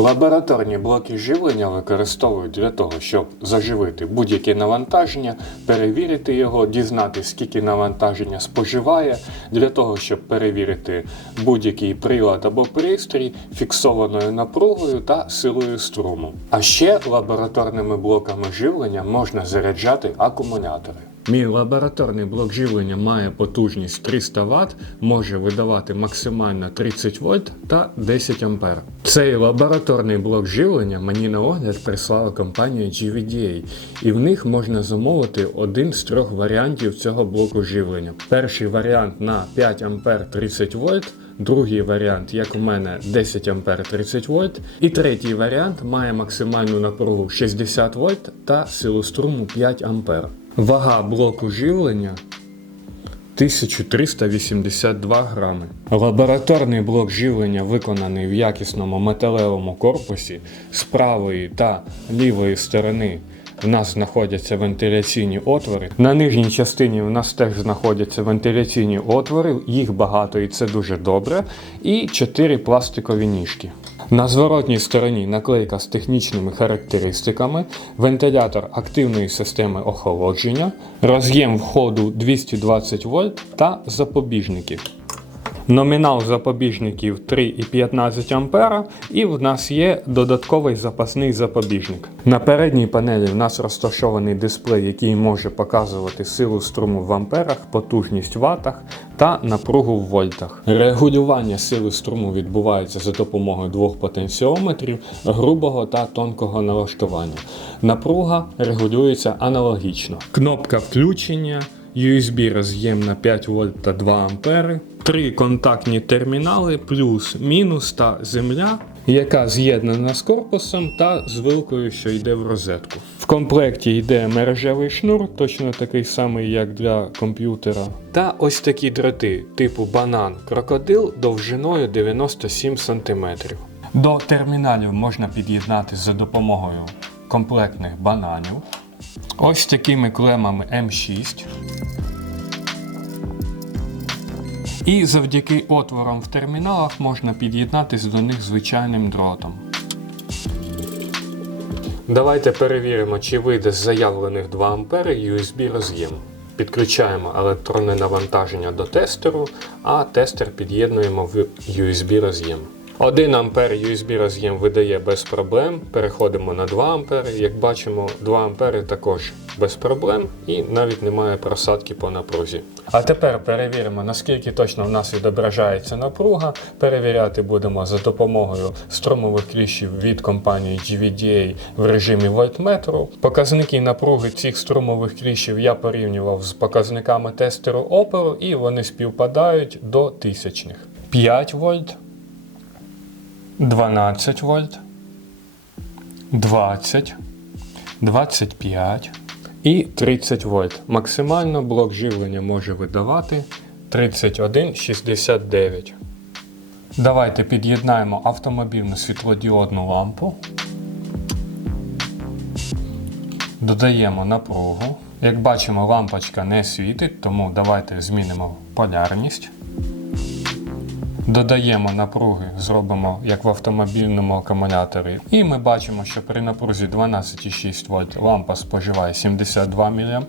Лабораторні блоки живлення використовують для того, щоб заживити будь-яке навантаження, перевірити його, дізнатися, скільки навантаження споживає, для того, щоб перевірити будь-який прилад або пристрій фіксованою напругою та силою струму. А ще лабораторними блоками живлення можна заряджати акумулятори. Мій лабораторний блок живлення має потужність 300 Вт, може видавати максимально 30 вольт та 10 А. Цей лабораторний блок живлення мені на огляд прислала компанія GVDA, і в них можна замовити один з трьох варіантів цього блоку живлення. Перший варіант на 5 А 30 вольт. Другий варіант, як у мене, 10 А 30 вольт. І третій варіант має максимальну напругу 60 вольт та силу струму 5 А. Вага блоку живлення 1382 грами. Лабораторний блок живлення виконаний в якісному металевому корпусі з правої та лівої сторони. В нас знаходяться вентиляційні отвори. На нижній частині в нас теж знаходяться вентиляційні отвори, їх багато і це дуже добре. І 4 пластикові ніжки. На зворотній стороні наклейка з технічними характеристиками, вентилятор активної системи охолодження, роз'єм входу 220 вольт та запобіжники. Номінал запобіжників 3,15 А, і в нас є додатковий запасний запобіжник. На передній панелі в нас розташований дисплей, який може показувати силу струму в амперах, потужність в ватах та напругу в вольтах. Регулювання сили струму відбувається за допомогою двох потенціометрів грубого та тонкого налаштування. Напруга регулюється аналогічно. Кнопка включення. USB роз'єм на 5 вольт та 2 ампери, три контактні термінали, плюс, мінус та земля, яка з'єднана з корпусом та з вилкою, що йде в розетку. В комплекті йде мережевий шнур, точно такий самий, як для комп'ютера. Та ось такі дроти, типу банан крокодил довжиною 97 см. До терміналів можна під'єднати за допомогою комплектних бананів. Ось такими клемами М6. І завдяки отворам в терміналах можна під'єднатися до них звичайним дротом. Давайте перевіримо, чи вийде з заявлених 2 А USB роз'єм. Підключаємо електронне навантаження до тестеру, а тестер під'єднуємо в USB роз'єм. 1 А USB роз'єм видає без проблем. Переходимо на 2 А. Як бачимо, 2 А також без проблем і навіть немає просадки по напрузі. А тепер перевіримо, наскільки точно в нас відображається напруга. Перевіряти будемо за допомогою струмових кліщів від компанії GVDA в режимі вольтметру. Показники напруги цих струмових кліщів я порівнював з показниками тестеру оперу, і вони співпадають до тисячних. 5 вольт. 12 вольт, 20, 25 і 30 вольт. Максимально блок живлення може видавати 31,69. Давайте під'єднаємо автомобільну світлодіодну лампу. Додаємо напругу. Як бачимо, лампочка не світить, тому давайте змінимо полярність. Додаємо напруги, зробимо як в автомобільному акумуляторі. І ми бачимо, що при напрузі 12,6 вольт лампа споживає 72 мА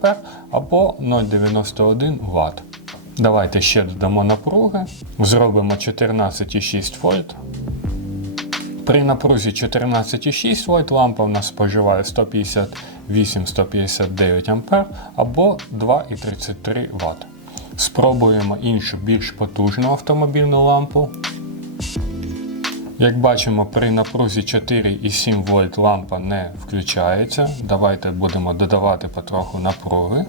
або 0,91 Вт. Давайте ще додамо напруги, зробимо 14,6 вольт. При напрузі 14,6 вольт лампа в нас споживає 158-159 А або 2,33 Вт. Спробуємо іншу більш потужну автомобільну лампу. Як бачимо, при напрузі 4,7 вольт лампа не включається. Давайте будемо додавати потроху напруги.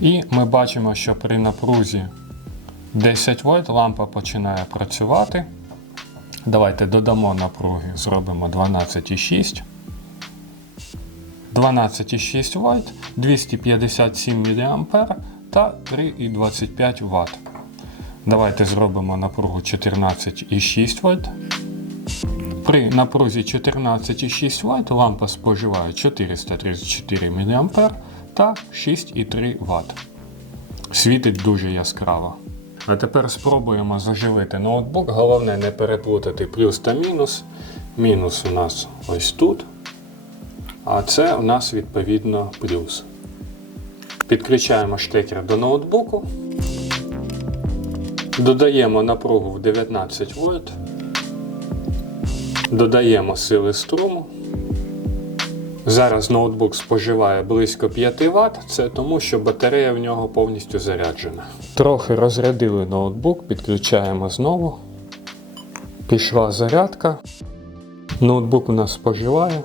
І ми бачимо, що при напрузі 10 вольт лампа починає працювати. Давайте додамо напруги, зробимо 12,6. 12,6 вольт, 257 мА та 3,25 Вт. Давайте зробимо напругу 14,6 вольт. При напрузі 14,6 Вт лампа споживає 434 мА та 6,3 Вт. Світить дуже яскраво. А тепер спробуємо заживити ноутбук. Головне не переплутати плюс та мінус. Мінус у нас ось тут. А це у нас відповідно плюс. Підключаємо штекер до ноутбуку. Додаємо напругу в 19 вольт. Додаємо сили струму. Зараз ноутбук споживає близько 5 Вт, це тому, що батарея в нього повністю заряджена. Трохи розрядили ноутбук, підключаємо знову. Пішла зарядка. Ноутбук у нас споживає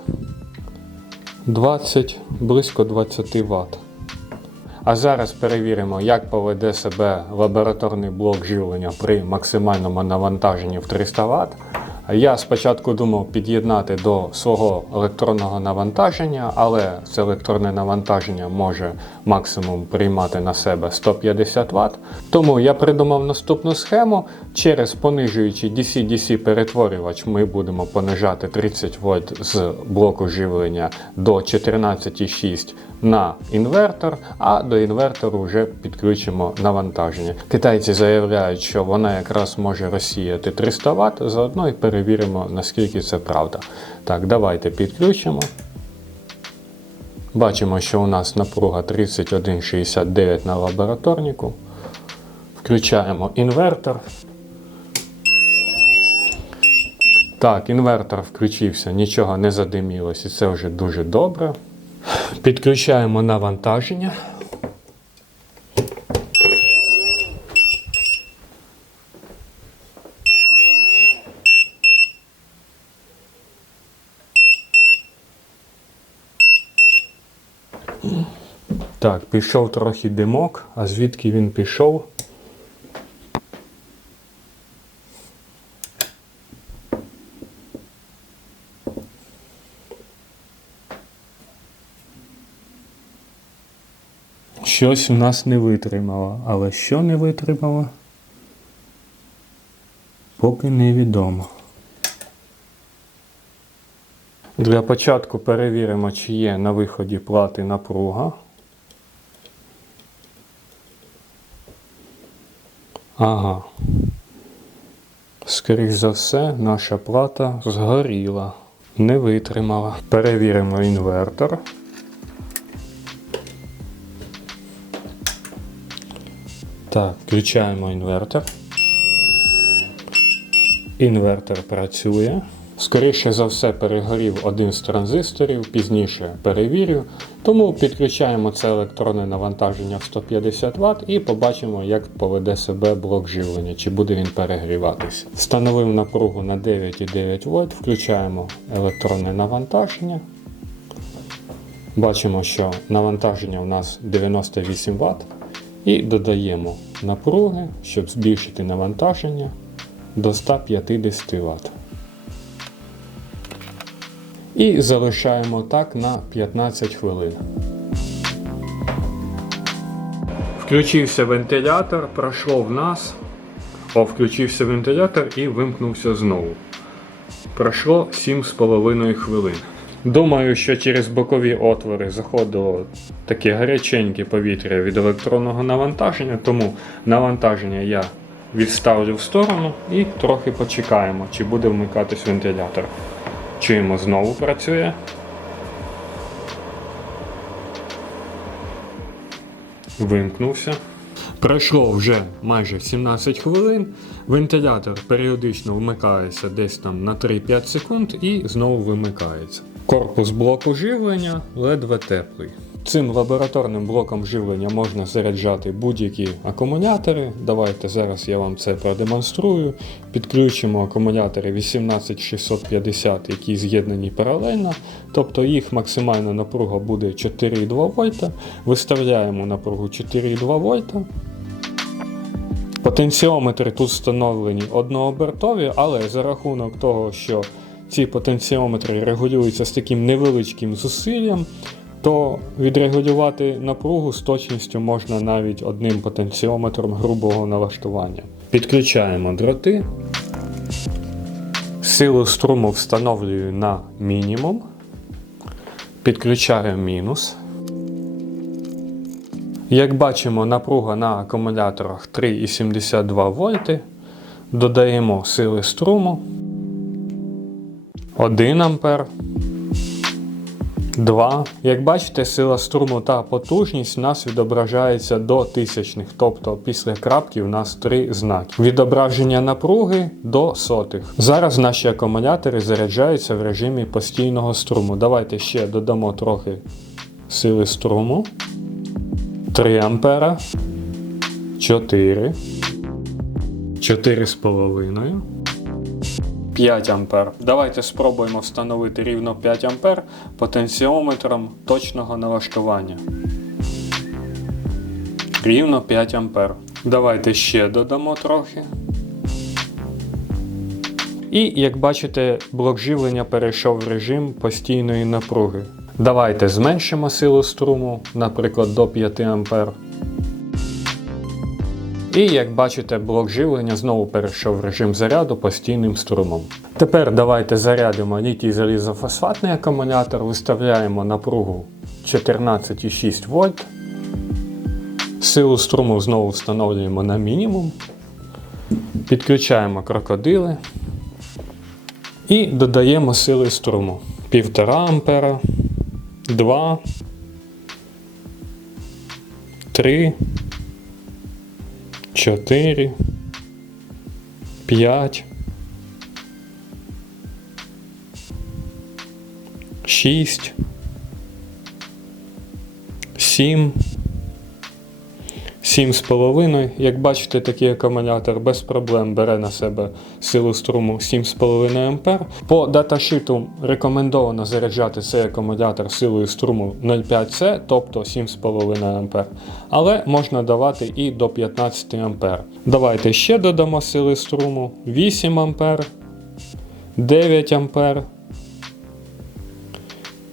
20, близько 20 Вт. А зараз перевіримо, як поведе себе лабораторний блок живлення при максимальному навантаженні в 300 Вт. Я спочатку думав під'єднати до свого електронного навантаження, але це електронне навантаження може максимум приймати на себе 150 Вт. Тому я придумав наступну схему. Через понижуючий DC-DC перетворювач ми будемо понижати 30 вольт з блоку живлення до 14,6 на інвертор, а до інвертору вже підключимо навантаження. Китайці заявляють, що вона якраз може розсіяти 300 Вт, заодно і перевіримо, наскільки це правда. Так, давайте підключимо. Бачимо, що у нас напруга 31,69 на лабораторнику. Включаємо інвертор. Так, інвертор включився, нічого не задимілось, і це вже дуже добре. Підключаємо навантаження. Так, пішов трохи димок, а звідки він пішов? Щось у нас не витримало, але що не витримало? Поки невідомо. Для початку перевіримо, чи є на виході плати напруга. Ага. Скоріш за все, наша плата згоріла, не витримала. Перевіримо інвертор. Так, включаємо інвертор. Інвертор працює. Скоріше за все, перегорів один з транзисторів, пізніше перевірю. Тому підключаємо це електронне навантаження в 150 Вт і побачимо, як поведе себе блок живлення, чи буде він перегріватись. Встановив напругу на 9,9 вольт, включаємо електронне навантаження. Бачимо, що навантаження у нас 98 Вт. І додаємо напруги, щоб збільшити навантаження до 150 Вт. І залишаємо так на 15 хвилин. Включився вентилятор, пройшло в нас. О, включився вентилятор і вимкнувся знову. Пройшло 7,5 хвилин. Думаю, що через бокові отвори заходило таке гаряченьке повітря від електронного навантаження, тому навантаження я відставлю в сторону і трохи почекаємо, чи буде вмикатись вентилятор. Чуємо, знову працює. Вимкнувся. Пройшло вже майже 17 хвилин. Вентилятор періодично вмикається десь там на 3-5 секунд і знову вимикається. Корпус блоку живлення ледве теплий. Цим лабораторним блоком живлення можна заряджати будь-які акумулятори. Давайте зараз я вам це продемонструю. Підключимо акумулятори 18650, які з'єднані паралельно, тобто їх максимальна напруга буде 4,2 вольта. Виставляємо напругу 4,2 вольта. Потенціометри тут встановлені однообертові, але за рахунок того, що ці потенціометри регулюються з таким невеличким зусиллям, то відрегулювати напругу з точністю можна навіть одним потенціометром грубого налаштування. Підключаємо дроти. Силу струму встановлюю на мінімум. Підключаю мінус. Як бачимо, напруга на акумуляторах 3,72 вольти. Додаємо сили струму. 1 ампер. 2. Як бачите, сила струму та потужність у нас відображається до тисячних, тобто після крапки у нас три знаки. Відображення напруги до сотих. Зараз наші акумулятори заряджаються в режимі постійного струму. Давайте ще додамо трохи сили струму. 3 ампера. 4. 4,5. 5 ампер. Давайте спробуємо встановити рівно 5 ампер потенціометром точного налаштування. Рівно 5 ампер. Давайте ще додамо трохи. І як бачите, блок живлення перейшов в режим постійної напруги. Давайте зменшимо силу струму, наприклад, до 5 ампер. І як бачите, блок живлення знову перейшов в режим заряду постійним струмом. Тепер давайте зарядимо літій залізофосфатний акумулятор, виставляємо напругу 14,6 вольт. Силу струму знову встановлюємо на мінімум. Підключаємо крокодили і додаємо сили струму 1,5 ампера, 2, 3, 4, 5, 6, 7, 7,5. Як бачите, такий акумулятор без проблем бере на себе силу струму 7,5 А. По даташиту рекомендовано заряджати цей акумулятор силою струму 0,5С, тобто 7,5 А. Але можна давати і до 15 А. Давайте ще додамо сили струму 8 А, 9 А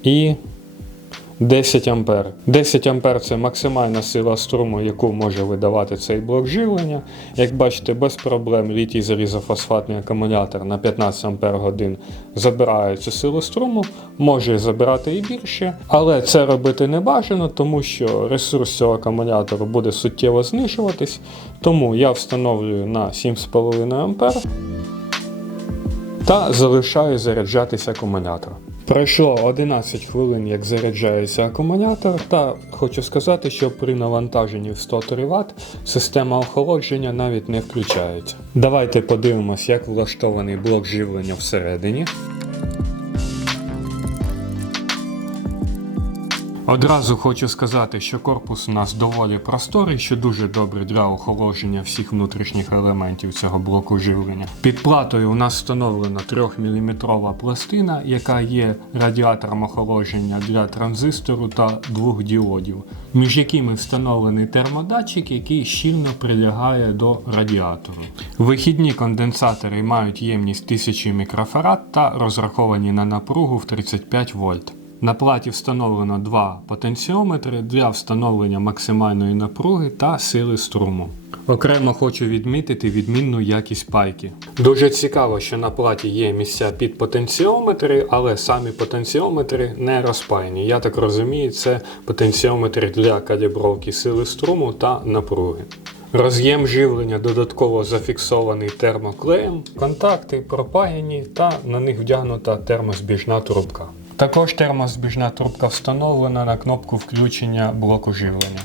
і 10 ампер. 10 ампер це максимальна сила струму, яку може видавати цей блок живлення. Як бачите, без проблем літій залізофосфатний акумулятор на 15 ампер годин забирає цю силу струму, може забирати і більше, але це робити не бажано, тому що ресурс цього акумулятору буде суттєво знижуватись. Тому я встановлюю на 7,5 ампер та залишаю заряджатись акумулятор. Пройшло 11 хвилин, як заряджається акумулятор, та хочу сказати, що при навантаженні в 103 Вт система охолодження навіть не включається. Давайте подивимось, як влаштований блок живлення всередині. Одразу хочу сказати, що корпус у нас доволі просторий, що дуже добре для охолодження всіх внутрішніх елементів цього блоку живлення. Під платою у нас встановлена 3-мм пластина, яка є радіатором охолодження для транзистору та двох діодів, між якими встановлений термодатчик, який щільно прилягає до радіатору. Вихідні конденсатори мають ємність 1000 мікрофарад та розраховані на напругу в 35 вольт. На платі встановлено два потенціометри для встановлення максимальної напруги та сили струму. Окремо хочу відмітити відмінну якість пайки. Дуже цікаво, що на платі є місця під потенціометри, але самі потенціометри не розпаяні. Я так розумію, це потенціометри для калібровки сили струму та напруги. Роз'єм живлення додатково зафіксований термоклеєм, контакти пропаяні та на них вдягнута термозбіжна трубка. Також термозбіжна трубка встановлена на кнопку включення блоку живлення.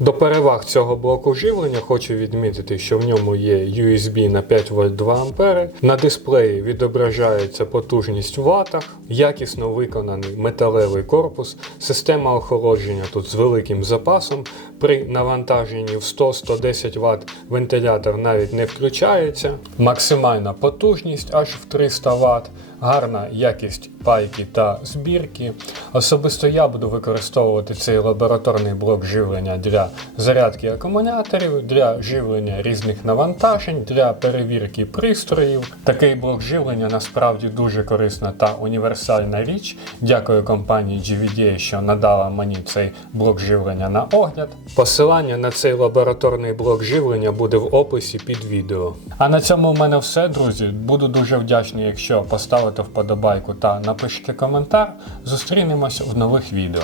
До переваг цього блоку живлення хочу відмітити, що в ньому є USB на 5 вольт 2 ампери. На дисплеї відображається потужність в ватах, якісно виконаний металевий корпус, система охолодження тут з великим запасом. При навантаженні в 100-110 Вт вентилятор навіть не включається. Максимальна потужність аж в 300 Вт, гарна якість пайки та збірки. Особисто я буду використовувати цей лабораторний блок живлення для зарядки акумуляторів, для живлення різних навантажень, для перевірки пристроїв. Такий блок живлення насправді дуже корисна та універсальна річ. Дякую компанії GVDA, що надала мені цей блок живлення на огляд. Посилання на цей лабораторний блок живлення буде в описі під відео. А на цьому в мене все, друзі. Буду дуже вдячний, якщо поставите вподобайку та напишете коментар. Зустрінемось в нових відео.